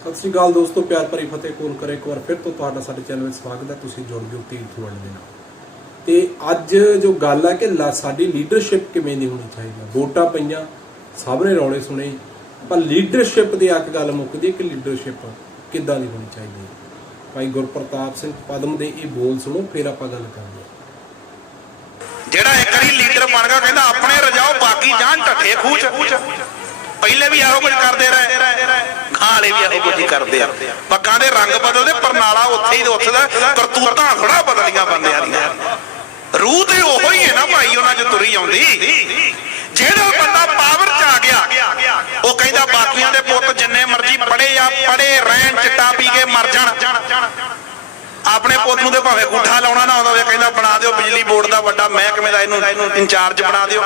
ਸਤਿ ਸ੍ਰੀ ਅਕਾਲ ਦੋਸਤੋ, ਪਿਆਰ ਭਰੀ ਫਤਿਹ ਕੋਲ ਕਰੇ। ਇੱਕ ਵਾਰ ਫਿਰ ਤੋਂ ਤੁਹਾਡਾ ਸਾਡੇ ਚੈਨਲ ਵਿੱਚ ਸਵਾਗਤ ਹੈ। ਤੁਸੀਂ ਜੁੜ ਗਏ ਹੋ ਤੀਰਥ ਵਰਲਡ ਦੇ ਨਾਲ ਤੇ। ਅੱਜ ਜੋ ਗੱਲ ਹੈ ਕਿ ਲਾ- ਸਾਡੀ ਲੀਡਰਸ਼ਿਪ ਕਿਵੇਂ ਦੀ ਹੋਣੀ ਚਾਹੀਦੀ ਹੈ ਵੋਟਾਂ ਪਈਆਂ ਸਭ ਨੇ ਰੌਲੇ ਸੁਣੇ। ਪਰ ਲੀਡਰਸ਼ਿਪ ਦੀ ਅੱਕ ਗੱਲ ਮੁੱਕਦੀ ਹੈ ਕਿ ਲੀਡਰਸ਼ਿਪ ਕਿੱਦਾਂ ਦੀ ਹੋਣੀ ਚਾਹੀਦੀ ਹੈ? ਭਾਈ ਗੁਰਪ੍ਰਤਾਪ ਸਿੰਘ ਪਦਮ ਦੇ ਇਹ ਬੋਲ ਸੁਣੋ, ਫਿਰ ਆਪਾਂ ਗੱਲ ਕਰਾਂਗੇ ਜਿਹੜਾ ਇੱਕ ਵਾਰੀ ਲੀਡਰ ਬਣ ਗਿਆ ਕਹਿੰਦਾ, ਆਪਣੇ ਰਜਾਓ ਬਾਕੀ ਜਾਣ, ਢੱਠੇ ਖੂਚ ਪਹਿਲੇ ਵੀ ਇਹੋ ਕੁਝ ਕਰਦੇ ਰਹੇ। ਖਾਲੇ ਵੀ ਇਹੋ ਕੁਝ ਕਰਦੇ ਆ। ਪੱਗਾਂ ਦੇ ਰੰਗ ਬਦਲਦੇ, ਪਰਨਾਲਾ ਉੱਥੇ ਹੀ ਉੱਥੇ ਦਾ ਕਰਤੂਤਾਂ ਥੋੜਾ ਬਦਲੀਆਂ ਬੰਦਿਆਂ ਦੀਆਂ। ਰੂਹ ਤੇ ਉਹੋ ਹੀ ਹੈ ਨਾ ਭਾਈ, ਉਹਨਾਂ 'ਚ ਤੁਰੀ ਆਉਂਦੀ। ਜਿਹੜਾ ਬੰਦਾ ਪਾਵਰ 'ਚ ਆ ਗਿਆ, ਉਹ ਕਹਿੰਦਾ ਬਾਕੀਆਂ ਦੇ ਪੁੱਤ ਜਿੰਨੇ ਮਰਜ਼ੀ ਪੜੇ ਆ ਪੜੇ ਰਹਿਣ, ਚਿੱਟਾ ਪੀ ਕੇ ਮਰ ਜਾਣ। ਆਪਣੇ ਪੁੱਤ ਨੂੰ ਤੇ ਭਾਵੇਂ ਗੁੱਠਾ ਲਾਉਣਾ ਨਾ ਆਉਂਦਾ ਹੋਵੇ, ਕਹਿੰਦਾ ਬਣਾ ਦਿਓ ਬਿਜਲੀ ਬੋਰਡ ਦਾ ਵੱਡਾ ਮਹਿਕਮੇ ਦਾ ਇਹਨੂੰ ਇੰਚਾਰਜ ਬਣਾ ਦਿਓ।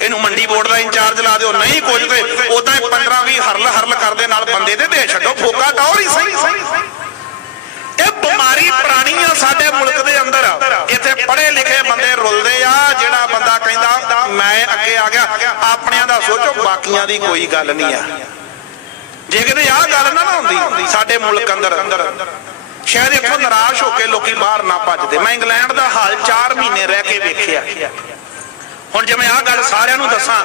ਇਹਨੂੰ ਮੰਡੀ ਬੋਰਡ ਦਾ ਇੰਚਾਰਜ ਲਾ ਦਿਓ। ਨਹੀਂ ਕੁਝ ਤੇ ਉਦਾਂ 15 20 ਹਰਲ ਹਰਲ ਕਰਦੇ ਨਾਲ ਬੰਦੇ ਦੇ ਦੇ ਛੱਡੋ। ਫੋਕਾ ਟੌਰ ਹੀ ਸਹੀ। ਇਹ ਬਿਮਾਰੀ ਪੁਰਾਣੀ ਆ ਸਾਡੇ ਮੁਲਕ ਦੇ ਅੰਦਰ। ਇੱਥੇ ਪੜ੍ਹੇ ਲਿਖੇ ਬੰਦੇ ਰੁਲਦੇ ਆ, ਜਿਹੜਾ ਬੰਦਾ ਕਹਿੰਦਾ, ਮੈਂ ਅੱਗੇ ਆ ਗਿਆ। ਆਪਣਿਆਂ ਦਾ ਸੋਚੋ, ਬਾਕੀਆਂ ਦੀ ਕੋਈ ਗੱਲ ਨਹੀਂ ਆ। ਜੇ ਕਿਤੇ ਆਹ ਗੱਲ ਨਾ ਨਾ ਹੁੰਦੀ, ਸਾਡੇ ਮੁਲਕ ਅੰਦਰ, ਸ਼ਾਇਦ ਇੱਥੋਂ ਨਿਰਾਸ਼ ਹੋ ਕੇ ਲੋਕੀ ਬਾਹਰ ਨਾ ਭੱਜਦੇ। ਮੈਂ ਇੰਗਲੈਂਡ ਦਾ ਹਾਲ 4 ਮਹੀਨੇ ਰਹਿ ਕੇ ਵੇਖਿਆ। ਹੁਣ ਜਿਵੇਂ ਆਹ ਗੱਲ ਸਾਰਿਆਂ ਨੂੰ ਦੱਸਾਂ,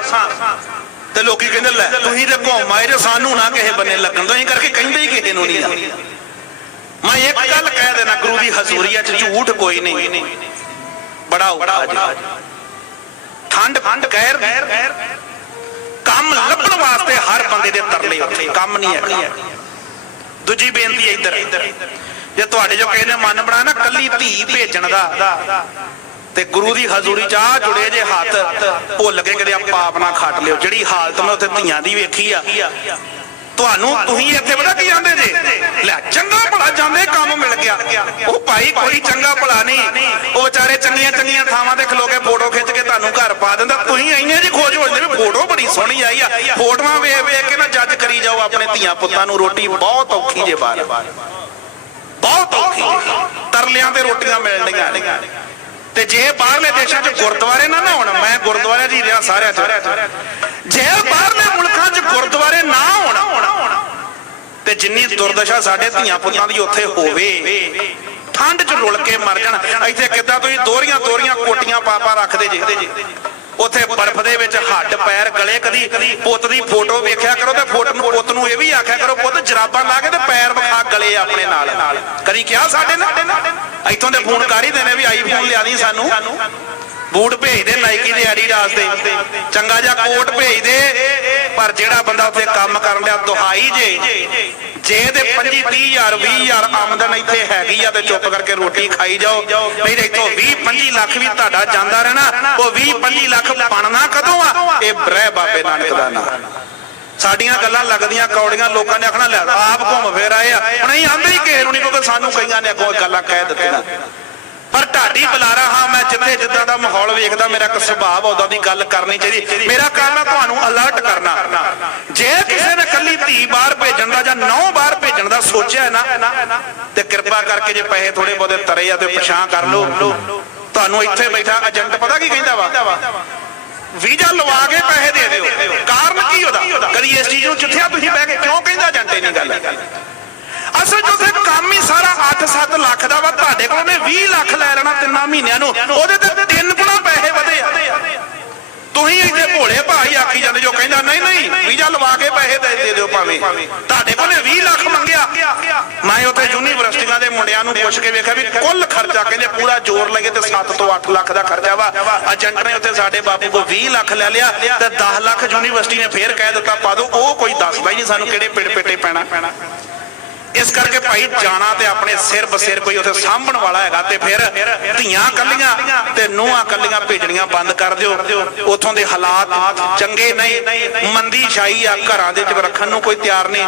ਤੇ ਲੋਕੀ ਕਹਿੰਦੇ ਲੈ ਤੁਸੀਂ ਤੇ ਘੁੰਮ ਆਏ ਜੇ, ਸਾਨੂੰ ਨਾ ਕਿਸੇ ਬੰਨੇ ਲੱਗਣ ਤੋਂ ਇਹ ਕਰਕੇ ਕਹਿੰਦੇ ਹੀ ਕਿਸੇ ਨੂੰ ਨਹੀਂ ਆ। ਮੈਂ ਇੱਕ ਗੱਲ ਕਹਿ ਦੇਣਾ, ਗੁਰੂ ਦੀ ਹਜ਼ੂਰੀਆ 'ਚ ਝੂਠ ਕੋਈ ਨਹੀਂ। ਬੜਾ ਔਖਾ ਜੀ। ਠੰਡ ਠੰਡ ਕਹਿਰ ਕੰਮ ਲੱਭਣ ਵਾਸਤੇ ਹਰ ਬੰਦੇ ਦੇ ਤਰਲੇ ਉੱਥੇ ਕੰਮ ਨਹੀਂ ਹੈ ਦੂਜੀ ਬੇਨਤੀ ਇੱਧਰ। ਜੇ ਤੁਹਾਡੇ ਜੋ ਕਿਸੇ ਨੇ ਮਨ ਬਣਾ ਨਾ, ਕੱਲੀ ਧੀ ਭੇਜਣ ਦਾ ਤੇ ਗੁਰੂ ਦੀ ਹਜ਼ੂਰੀ ਚ ਆ ਜੁੜੇ ਜੇ ਹੱਥ, ਭੁੱਲ ਕੇ ਕਦੇ ਪਾਪ ਨਾ ਖੱਟ ਲਿਓ। ਜਿਹੜੀ ਹਾਲਤ ਮੈਂ ਉੱਥੇ ਧੀਆਂ ਦੀ ਵੇਖੀ ਆ, ਤੁਹਾਨੂੰ ਤੁਸੀਂ ਇੱਥੇ ਪਤਾ ਕੀ ਜਾਂਦੇ ਜੇ? ਲੈ, ਚੰਗਾ ਭਲਾ ਜਾਂਦੇ, ਕੰਮ ਮਿਲ ਗਿਆ। ਉਹ ਭਾਈ ਕੋਈ ਚੰਗਾ ਭਲਾ ਨਹੀਂ। ਉਹ ਵਿਚਾਰੇ ਚੰਗੀਆਂ ਚੰਗੀਆਂ ਥਾਵਾਂ ਤੇ ਖਲੋ ਕੇ ਫੋਟੋ ਖਿੱਚ ਕੇ ਤੁਹਾਨੂੰ ਘਰ ਪਾ ਦਿੰਦਾ। ਤੁਸੀਂ ਇੰਨੇ ਜੀ ਖੋਜ ਹੋ ਜਾਂਦੇ ਫੋਟੋ ਬੜੀ ਸੋਹਣੀ ਆਈ ਆ। ਫੋਟੋਆਂ ਵੇਖ ਵੇਖ ਕੇ ਨਾ ਜੱਜ ਕਰੀ ਜਾਓ ਆਪਣੇ ਧੀਆਂ ਪੁੱਤਾਂ ਨੂੰ। ਰੋਟੀ ਬਹੁਤ ਔਖੀ ਜੇ ਬਾਹਰ। ਬਹੁਤ ਔਖੀ ਤਰਲਿਆਂ ਤੇ ਰੋਟੀਆਂ ਮਿਲਣੀਆਂ ਤੇ ਜੇ ਬਾਹਰਲੇ ਦੇਸ਼ਾਂ 'ਚ ਗੁਰਦੁਆਰੇ ਨਾ ਨਾ ਹੋਣ, ਮੈਂ ਗੁਰਦੁਆਰੇ ਜੀ ਰਿਹਾ ਸਾਰਿਆਂ 'ਚ ਜੇ ਬਾਹਰਲੇ ਮੁਲਕਾਂ 'ਚ ਗੁਰਦੁਆਰੇ ਨਾ ਹੋਣ, ਤੇ ਜਿੰਨੀ ਦੁਰਦਸ਼ਾ ਸਾਡੇ ਧੀਆਂ ਪੁੱਤਾਂ ਦੀ ਉੱਥੇ ਹੋਵੇ, ਠੰਡ 'ਚ ਰੁਲ ਕੇ ਮਰ ਜਾਣ। ਇੱਥੇ ਕਿੱਦਾਂ ਤੁਸੀਂ ਦੋਹਰੀਆਂ ਦੋਹਰੀਆਂ ਕੋਟੀਆਂ ਪਾਪਾ ਰੱਖਦੇ ਜੇ। ਉੱਥੇ ਬਰਫ਼ ਦੇ ਵਿੱਚ ਹੱਡ, ਪੈਰ, ਗਲੇ, ਕਦੀ ਪੁੱਤ ਦੀ ਫੋਟੋ ਵੇਖਿਆ ਕਰੋ ਤੇ ਫੋਟੋ ਨੂੰ ਪੁੱਤ ਨੂੰ ਇਹ ਵੀ ਆਖਿਆ ਕਰੋ, ਪੁੱਤ, ਜਰਾਬਾਂ ਲਾ ਕੇ ਤੇ ਪੈਰ ਵਿਖਾ ਗਲੇ ਆਪਣੇ ਨਾਲ। ਕਦੀ ਕਿਹਾ ਸਾਡੇ ਨਾਲ? ਇੱਥੋਂ ਦੇ ਫੋਨ ਕਰ ਹੀ ਦੇਣੇ ਵੀ ਆਈਫੋਨ ਲਿਆ ਦੀ ਸਾਨੂੰ। ਬੂਟ ਭੇਜ ਦੇ ਨਾਈਕੀ ਦੇ ਐਡੀਡਾਸ ਦੇ। ਚੰਗਾ ਜਿਹਾ ਕੋਟ ਭੇਜ ਦੇ ਪਰ ਜਿਹੜਾ ਬੰਦਾ ਉੱਥੇ ਕੰਮ ਕਰਨ ਲਿਆ ਦੁਹਾਈ ਜੇ। ਜੇ ਦੇ 25 30000 20000 ਆਮਦਨ ਇੱਥੇ ਹੈਗੀ ਆ ਤੇ ਚੁੱਪ ਕਰਕੇ ਰੋਟੀ ਖਾਈ ਜਾਓ। ਨਹੀਂ ਤੇ ਇੱਥੋਂ 20 25 ਲੱਖ ਵੀ ਤੁਹਾਡਾ ਜਾਂਦਾ ਰਹਿਣਾ। ਉਹ 20 25 ਲੱਖ ਬਣਨਾ ਕਦੋਂ ਆ? ਇਹ ਬ੍ਰਹਿ ਬਾਬੇ ਨਾਨਕ ਦਾ ਨਾਮ ਸਾਡੀਆਂ ਗੱਲਾਂ ਲੱਗਦੀਆਂ ਕੌੜੀਆਂ ਲੋਕਾਂ ਨੇ ਆਖਣਾ ਲੈ ਆਪ ਘੁੰਮ ਫੇਰ ਆਏ ਆ। ਹੁਣ ਅਸੀਂ ਆਂਦੇ ਹੀ ਕਿਸੇ ਨੂੰ ਨਹੀਂ ਕਿਉਂਕਿ ਸਾਨੂੰ ਕਈਆਂ ਨੇ ਅੱਗੋਂ ਗੱਲਾਂ ਕਹਿ ਦਿੱਤੀਆਂ। ਪਰ ਢਾਡੀ ਬੁਲਾਰਾ ਹਾਂ ਮੈਂ ਜਿੱਥੇ ਜਿੱਦਾਂ ਦਾ ਮਾਹੌਲ ਵੇਖਦਾ ਮੇਰਾ ਇੱਕ ਸੁਭਾਅ ਉਹਦਾ ਦੀ ਗੱਲ ਕਰਨੀ ਚਾਹੀਦੀ। ਮੇਰਾ ਕੰਮ ਹੈ ਤੁਹਾਨੂੰ ਅਲਰਟ ਕਰਨਾ। ਜੇ ਕਿਸੇ ਨੇ ਕੱਲੀ ਧੀ ਬਾਹਰ ਭੇਜਣ ਦਾ ਜਾਂ ਨੌ ਸੋਚਿਆ ਨਾ, ਤੇ ਕਿਰਪਾ ਕਰਕੇ ਜੇ ਪੈਸੇ ਥੋੜੇ ਬਹੁਤੇ ਤਰੇ ਆ ਤੇ ਪਛਾਣ ਕਰ ਲਓ। ਤੁਹਾਨੂੰ ਇੱਥੇ ਬੈਠਾ ਏਜੰਟ ਪਤਾ ਕੀ ਕਹਿੰਦਾ ਵਾ? ਵੀਜ਼ਾ ਲਵਾ ਕੇ ਪੈਸੇ ਦੇ ਦਿਓ। ਕਾਰਨ ਕੀ ਉਹਦਾ? ਕਦੀ ਇਸ ਚੀਜ਼ ਨੂੰ ਚਿੱਠਿਆ ਤੁਸੀਂ ਬਹਿ ਕੇ? ਕਿਉਂ ਕਹਿੰਦਾ ਏਜੰਟ ਨਹੀਂ ਗੱਲ? ਅਸਲ ਚ ਉੱਥੇ ਕੰਮ ਹੀ ਸਾਰਾ 8-7 ਲੱਖ ਦਾ ਵਾ। ਤੁਹਾਡੇ ਕੋਲ ਉਹਨੇ 20 ਲੱਖ ਲੈ ਲੈਣਾ ਤਿੰਨਾਂ ਮਹੀਨਿਆਂ ਨੂੰ। ਉਹਦੇ ਤੇ ਤਿੰਨ ਗੁਣਾ ਪੈਸੇ ਵਧੇ ਆ। ਤੁਸੀਂ ਇੱਥੇ ਭੋਲੇ ਭਾਈ ਆਖੀ ਜਾਂਦੇ ਜੋ ਕਹਿੰਦਾ, ਨਹੀਂ ਨਹੀਂ, ਵੀਜ਼ਾ ਲਵਾ ਕੇ ਪੈਸੇ ਦੇ ਦੇ ਦਿਓ ਭਾਵੇਂ। ਤੁਹਾਡੇ ਕੋਲ 20 ਲੱਖ ਮੰਗਿਆ ਮੈਂ ਉੱਥੇ ਯੂਨੀਵਰਸਿਟੀਆਂ ਦੇ ਮੁੰਡਿਆਂ ਨੂੰ ਪੁੱਛ ਕੇ ਵੇਖਿਆ ਵੀ ਕੁੱਲ ਖਰਚਾ ਕਹਿੰਦੇ ਪੂਰਾ ਜ਼ੋਰ ਲੱਗੇ ਤੇ 7 ਤੋਂ 8 ਲੱਖ ਦਾ ਖਰਚਾ ਵਾ। ਏਜੰਟ ਨੇ ਉੱਥੇ ਸਾਡੇ ਬਾਪੂ ਕੋ 20 ਲੱਖ ਲੈ ਲਿਆ ਤੇ 10 ਲੱਖ ਯੂਨੀਵਰਸਿਟੀ ਨੇ ਫੇਰ ਕਹਿ ਦਿੱਤਾ, ਪਾ ਦਿਓ, ਉਹ ਕੋਈ ਦੱਸਦਾ ਹੀ ਨਹੀਂ ਸਾਨੂੰ ਕਿਹੜੇ ਪਿੰਡ ਪੇਟੇ ਪੈਣਾ। ਇਸ ਕਰਕੇ ਭਾਈ ਜਾਣਾ ਤੇ ਆਪਣੇ ਸਿਰ ਬਸਿਰ ਕੋਈ ਉੱਥੇ ਸਾਂਭਣ ਵਾਲਾ ਹੈਗਾ ਤੇ ਫਿਰ ਧੀਆਂ ਕੱਲੀਆਂ ਤੇ ਨੂੰਹਾਂ ਕੱਲੀਆਂ ਭੇਜਣੀਆਂ ਬੰਦ ਕਰ ਦਿਓ। ਉਥੋਂ ਦੇ ਹਾਲਾਤ ਚੰਗੇ ਨਹੀਂ, ਮੰਦੀ ਛਾਈ ਆ, ਘਰਾਂ ਦੇ ਵਿੱਚ ਰੱਖਣ ਨੂੰ ਕੋਈ ਤਿਆਰ ਨਹੀਂ।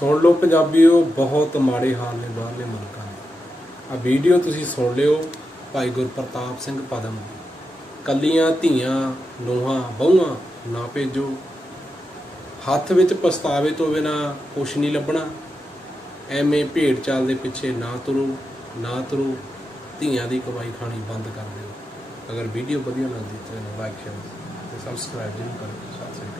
ਸੁਣ ਲਓ ਪੰਜਾਬੀਓ, ਬਹੁਤ ਮਾੜੇ ਹਾਲ ਨੇ ਬਾਹਰਲੇ ਮੁਲਕਾਂ ਦੇ। ਆ ਵੀਡੀਓ ਤੁਸੀਂ ਸੁਣ ਲਿਓ ਭਾਈ ਗੁਰਪ੍ਰਤਾਪ ਸਿੰਘ ਪਦਮ ਕੱਲੀਆਂ ਧੀਆਂ, ਨੂੰਹਾਂ, ਬਹੂਆਂ ਨਾ ਭੇਜੋ। ਹੱਥ ਵਿੱਚ ਪਛਤਾਵੇ ਤੋਂ ਬਿਨਾ ਕੁਛ ਨਹੀਂ ਲੱਭਣਾ। ਐਵੇਂ ਭੇਡ ਚਾਲ ਦੇ ਪਿੱਛੇ ਨਾ ਤੁਰੋ ਨਾ ਤੁਰੋ। ਧੀਆਂ ਦੀ ਕਮਾਈ ਖਾਣੀ ਬੰਦ ਕਰ ਦਿਓ। ਅਗਰ ਵੀਡੀਓ ਵਧੀਆ ਲੱਗਦੀ ਤਾਂ ਲਾਈਕ ਸ਼ੇਅਰ ਤੇ ਸਬਸਕ੍ਰਾਈਬ ਜ਼ਰੂਰ ਕਰੋ